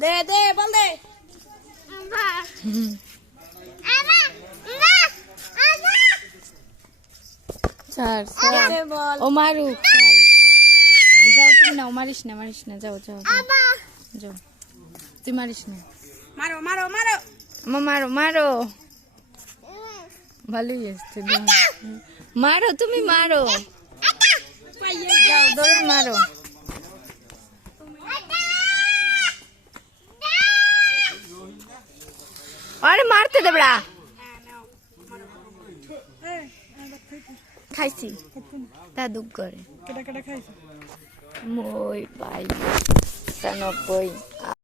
দে দে বল দে sir বল ও মারুক যাও তুমি না মারিস না যাও যাও যাও তুই মারিস না মারো মারো মারো মারো মারো ভালোই আসছে মারো তুমি মারো যাও দৌড়ে মারো আরে মারতে দেবড়া খাইছি তা দুঃখ করে কেটা কেটা খাইছ মই ভাই 90